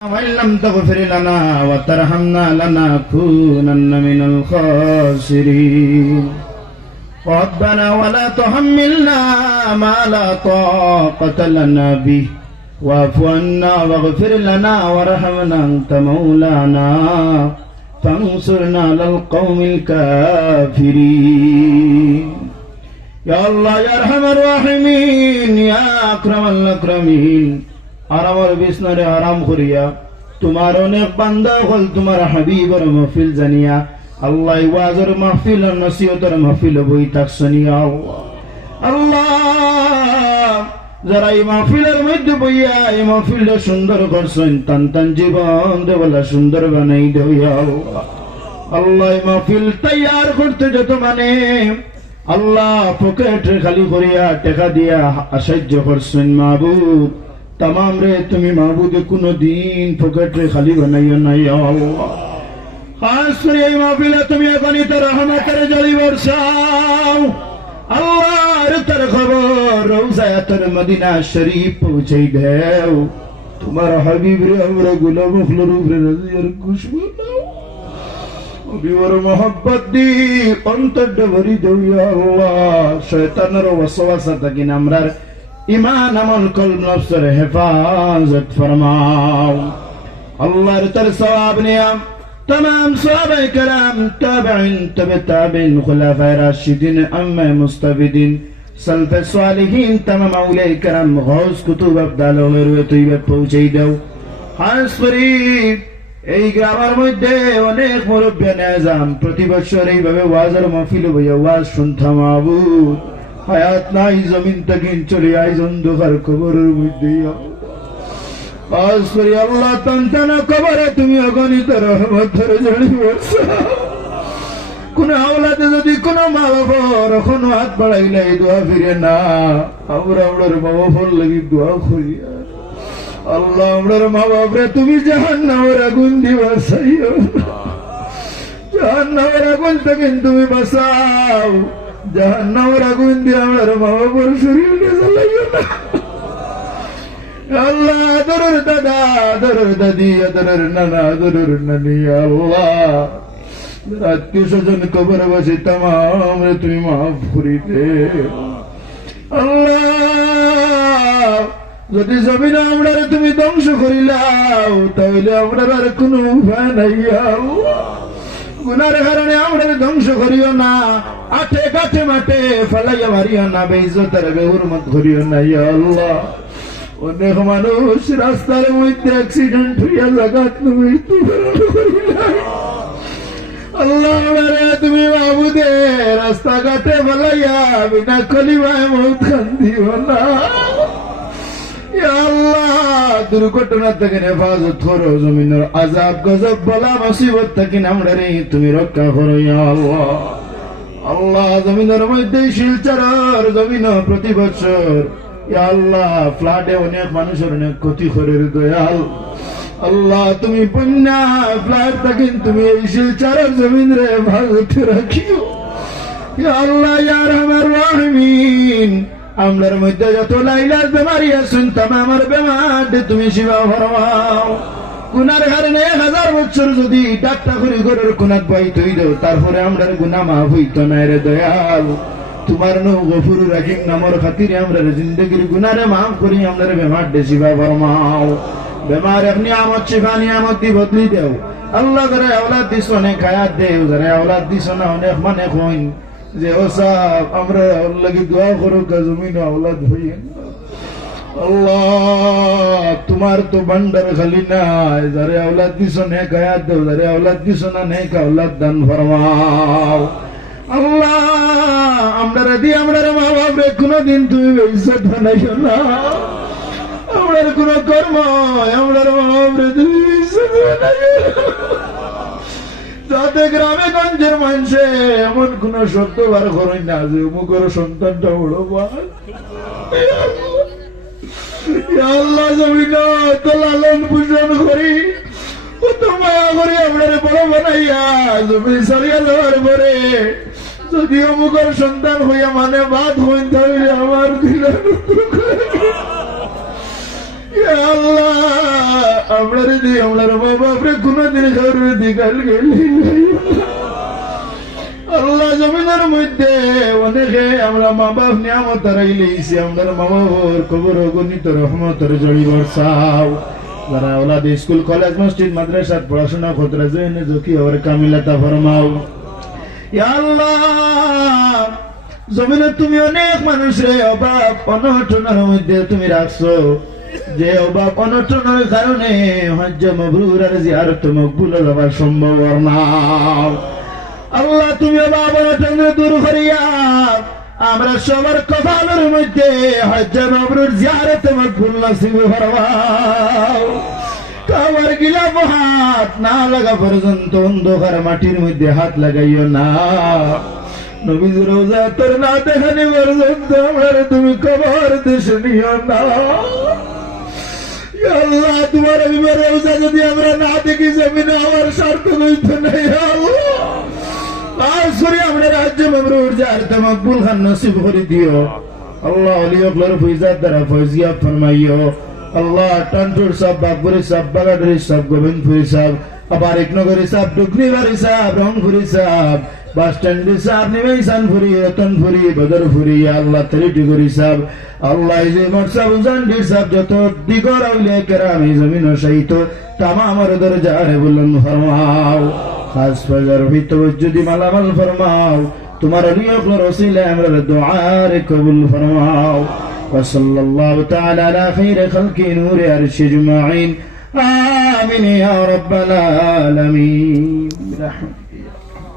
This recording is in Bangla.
وإن لم تغفر لنا وترحمنا لنكونن من الخاسرين ربنا ولا تحملنا ما لا طاقة لنا به واعف عنا واغفر لنا وارحمنا أنت مولانا فانصرنا على القوم الكافرين يا الله يا أرحم الراحمين يا أكرم الأكرمين আরামের বিষ্ণুরে আরাম করিয়া তোমার অনেক বান্দা হল তোমার হাবিবের মাহফিল জানিয়া আল্লাহ ওয়াজের মাহফিল আর নসিহতের মাহফিল বই তাক শুনিয়া আল্লাহ যারা এই মাহফিলের মধ্যে বইয়া এই মাহফিলটা সুন্দর করছেন টান টান জীবন দেবলা সুন্দর বানাই দেয়া আল্লাহ এই মাহফিল তৈয়ার করতে যত মানে আল্লাহ পকেট খালি করিয়া টাকা দিয়া সাহায্য করছেন মাহবুব तमाम रे तुम्हें महबूद कुनो दीन पकड़ रे खाली बनाइयो नहीं अल्लाह खास कर ये महफिल तुम्हें अपनी तरह हम तेरे जली वर्षाओ अल्लाह रे तेरे खबर रोज़ा तेरे मदीना शरीफ पहुँचे देव तुम्हारा हबीब रे हमरा गुलाम खलरूफ रे नज़र खुशबू अभी और मोहब्बत दी अंतर डबरी दो या अल्लाह शैतान रो वसवासा तक इन अमरार ईमान अमल कल्ब नफ्सर हिफाजत फरमाओ अल्लाह तेरे सवाब नियम तमाम सहाबा कराम ताबिईन तबे ताबिईन खुलाफाए राशिदीन अम्मे मुस्तफिदीन सल्फ़े सालिहीन तमाम औलिया कराम गौस कुतुब अब्दाल ওমর তৈয়ব পৌঁছে দাও খাস করে এই গ্রামের মধ্যে অনেক মুরব্বি নেজাম প্রতি বছর এইভাবে ওয়াজের মাহফিল হইয়া ওয়াজ শুনতাম মাবুদ হায়াত নাই জমিন থেকে চলে আইজ অন্ধকার কবরের মধ্যে আজ করি আল্লাহ তান্তানা কবরে তুমি অগণিত রহমতের ঝড়ি বর্ষাও কোন আওলাদে যদি কোন মা বাবার কোনো হাত বাড়াইলে দোয়া ফিরে না আমরা আমরার মা বাবার লাগি দোয়া করি আল্লাহ আমরার মা বাবরে তুমি জাহান্নামের আগুন দিবা সাইও জাহান্নামের আগুন থেকে তুমি বাঁচাও জাহান্নামের আগুন দিয়ে আমার মা বাবার শরীরকে জ্বালাইও না আল্লাহ আদরের দাদা আদরের দাদি আদরের নানা আদরের নানি আল্লাহ আত্মীয় স্বজন কবর বসে তামাম তুমি মাফ করি দে আল্লাহ যদি জমিনে আমরা তুমি ধ্বংস করিলাও তাহলে আমরা আর কোনো উপায় নাই আল্লাহ গুনার কারণে আমরা ধ্বংস করিও না আটে কাঠে মাঠে ফেলাইয়া মারিও না বেইজ্জতের বেহুরমত করিও না ইয়া আল্লাহ অনেক মানুষ রাস্তার মধ্যে অ্যাক্সিডেন্ট হইয়া জায়গা তুমি আল্লাহ তুমি মাহবুদে রাস্তাঘাটে ফেলাইয়া বিনা কলিমায় মৌত কান্দিও না আল্লাহ দুর্ঘটনা থেকে হেফাজত করো জমিনের আযাব গজব বলা মুসিবত থেকে আমরা রে তুমি রক্ষা করো ইয়া আল্লাহ আল্লাহ জমিনের মধ্যে শিলচরের জমিন প্রতি বছর ইয়া আল্লাহ ফ্লাডে অনেক মানুষের অনেক ক্ষতি করে দয়াল আল্লাহ তুমি বন্যা ফ্লাড থেকে তুমি এই শিলচরের জমিন রে হেফাজত রাখিও ইয়া আল্লাহ ইয়া রহমান রাহিমিন আমরার মধ্যে যত লাইলাজ বেমারি আছেন তামামের বেমার তুমি শিফা ফরমাও গুনার কারণে 1000 বছর যদি ডাক্তার করে ঘরের কোনাত বাইত হই দাও তারপরে আমরার গুনাহ মাফ হইতো না রে দয়াল তোমার নো গফুর রাহিম নামের খাতিরে আমরার জিন্দেগির গুনাহরে মাফ করি আমরার বেমার দে শিফা ফরমাও বেমার আপনি আমত শিফা নিয়ামত দি বদলি দাও আল্লাহ করে औलाद দিছো নে খায়াত দেও যারা औलाद দিছো না অনেক মানে কইন যে ও সাহেব আমরা লাগি দোয়া করো জমিন औलाद হইয়ে আল্লাহ তোমার তো ভান্ডার খালি না যারা औलाद দিছো নে খায়াত দেও যারা औलाद দিছো না নে औलाद দান ফরমাও আল্লাহ আমরা দি আমরা মা বাপরে কোনদিন তুমি ইজ্জত বানাইও না আমরা কোন কর্ম আমরা মা বাপরে তুমি ইজ্জত বানাইও যাতে গ্রামে গঞ্জের মানুষে এমন কোন শব্দ বার করেন না যে অমুকের সন্তানটা বড় আল্লাহ জমিন তো লালন পোষণ করি কত মায়া করি আপনার বড় বানাইয়া জমি সারিয়া দেওয়ার পরে যদি অমুকের সন্তান হইয়া মানে বাদ হইন তাহলে আমার ইয়া আল্লাহ আমরা রে আমরার মা বাপরে কোনদিন ঘরে দিগাল গেলি আল্লাহ জমিনের মধ্যে অনেকে আমরা মা বাপ নিয়ামত হারাইলেছি আমরা মা বাবার কবর গণিত রহমতের জড়ি বর্ষাও যারা ওলাদ স্কুল কলেজ মসজিদ মাদ্রাসাত পড়াশোনা করতে জেনে জকি ওর কামিলাতা ফরমাও ইয়া আল্লাহ জমিনে তুমি অনেক মানুষরে অভাব অনটনের মধ্যে তুমি রাখছো যে অভাব অনটনের কারণে হজ্জ মাবরুর আর জিয়ারত মকবুল হওয়ার সম্ভব না আল্লাহ তুমি অভাব অনটন দূর করিয়া আমরা সবার কপালের মধ্যে হজ্জ মাবরুর জিয়ারত মকবুল নসিব ফরমাও কাবার গিলাফ হাত না লাগা পর্যন্ত অন্ধকার মাটির মধ্যে হাত লাগাইও না নবীর রোজা তোর না দেখানি পর্যন্ত আমার তুমি কবর দেশে নিও না ইয়া আল্লাহ তোমার রোজা যদি আমরা না দেখি জমিনে আমার স্বার্থ হইতো না ইয়া আল্লাহ আসরে আমরা রাজ্য মাবরুর জিয়ারত মকবুল খান নসিব করে দিও আল্লাহ ওলি আকবর ফয়জাত দ্বারা ফয়জিয়া ফরমাইও আল্লাহ টানটুর সব বাগপুরি সব বাগাডুরি সব গোবিন্দপুরি সব আবার একনগরী সব ডুগরিবাড়ি সব রংপুরি সব বাস স্ট্যান্ড সব নিমেশানপুরি রতনপুরি বদরপুরি আল্লাহ তরিটিগুড়ি সব আল্লাহ যে মৎসব জান্ডির সব যত দিগর আউলিয়া কেরাম এই জমিন সহিত তামাম আর দরজারে বুলন্দ ফরমাও খাস ফজর ভিত যদি মালামাল ফরমাও তোমার নিয়কর ওসিলা আমরা দুআর কবুল ফরমাও وصلى الله تعالى على خير خلق نور عرش اجمعين آمين يا رب العالمين.